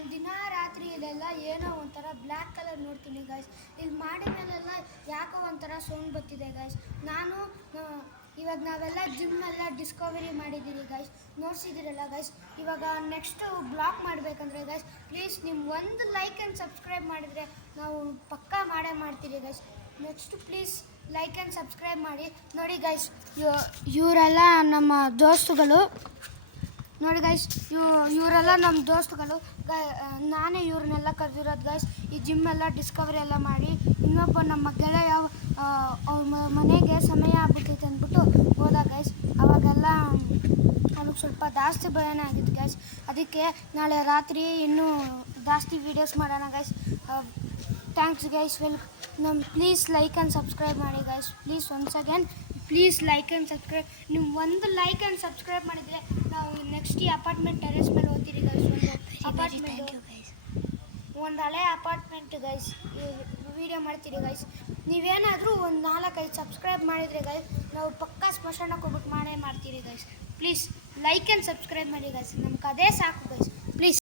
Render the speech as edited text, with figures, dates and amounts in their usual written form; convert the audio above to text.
ನಾನು ದಿನ ರಾತ್ರಿ ಇಲ್ಲೆಲ್ಲ ಏನೋ ಒಂಥರ ಬ್ಲ್ಯಾಕ್ ಕಲರ್ ನೋಡ್ತೀನಿ ಗೈಸ್. ಇಲ್ಲಿ ಮಾಡಿ ಮೇಲೆಲ್ಲ ಯಾಕೋ ಒಂಥರ ಸೌಂಡ್ ಬರ್ತಿದೆ ಗೈಸ್. ನಾನು ಇವಾಗ ನಾವೆಲ್ಲ ಜಿಮ್ ಎಲ್ಲ ಡಿಸ್ಕವರಿ ಮಾಡಿದ್ದೀರಿ ಗೈಸ್, ನೋಡ್ಸಿದ್ದೀರಲ್ಲ ಗೈಸ್. ಇವಾಗ ನೆಕ್ಸ್ಟು ಬ್ಲಾಗ್ ಮಾಡಬೇಕಂದ್ರೆ ಗೈಸ್ ಪ್ಲೀಸ್ ನಿಮ್ಮ ಒಂದು ಲೈಕ್ ಆ್ಯಂಡ್ ಸಬ್ಸ್ಕ್ರೈಬ್ ಮಾಡಿದರೆ ನಾವು ಪಕ್ಕಾ ಮಾಡ್ತೀರಿ guys. Next please like and subscribe ಮಾಡಿ. ನೋಡಿ ಗೈಸ್, ಇವರೆಲ್ಲ ನಮ್ಮ ದೋಸ್ತುಗಳು. ನೋಡಿ ಗೈಸ್, ಇವರೆಲ್ಲ ನಮ್ಮ ದೋಸ್ತುಗಳು. ನಾನೇ ಇವ್ರನ್ನೆಲ್ಲ ಕರೆದಿರೋದು ಗೈಸ್. ಈ ಜಿಮ್ ಎಲ್ಲ ಡಿಸ್ಕವರಿ ಎಲ್ಲ ಮಾಡಿ ಇನ್ನೊಬ್ಬ ನಮ್ಮ ಗೆಳೆಯ ಅವ್ರ ಮನೆಗೆ ಸಮಯ ಆಗ್ಬಿಟ್ಟೈತೆ ಅಂದ್ಬಿಟ್ಟು ಹೋದ ಗೈಸ್. ಅವಾಗೆಲ್ಲ ಅವ್ನಿಗೆ ಸ್ವಲ್ಪ ಜಾಸ್ತಿ ಭಯನೇ ಆಗಿತ್ತು ಗೈಸ್. ಅದಕ್ಕೆ ನಾಳೆ ರಾತ್ರಿ ಇನ್ನೂ ಜಾಸ್ತಿ ವೀಡಿಯೋಸ್ ಮಾಡೋಣ guys. Thanks guys. Please like and subscribe ಮಾಡಿ guys. Please once again please like and subscribe. ನಿಮ್ಮ ಒಂದು ಲೈಕ್ ಆ್ಯಂಡ್ ಸಬ್ಸ್ಕ್ರೈಬ್ ಮಾಡಿದರೆ ನಾವು ನೆಕ್ಸ್ಟ್ ಈ ಅಪಾರ್ಟ್ಮೆಂಟ್ ಟೆರೆಸ್ ಮೇಲೆ ಓದ್ತೀರಿ ಗೈಸ್. ಒಂದು ಹಳೆ ಅಪಾರ್ಟ್ಮೆಂಟ್ ಗೈಸ್ ವೀಡಿಯೋ ಮಾಡ್ತೀರಿ ಗೈಸ್. ನೀವೇನಾದರೂ ಒಂದು 4-5 ಸಬ್ಸ್ಕ್ರೈಬ್ ಮಾಡಿದರೆ ಗೈಸ್ ನಾವು ಪಕ್ಕಾ ಸ್ಮಶಾನಕ್ಕೆ ಹೋಗ್ಬಿಟ್ಟು ಮಾಡ್ತೀರಿ guys. Please like and subscribe ಮಾಡಿ ಗೈಸ್. ನಮ್ಗೆ ಅದೇ ಸಾಕು ಗೈಸ್.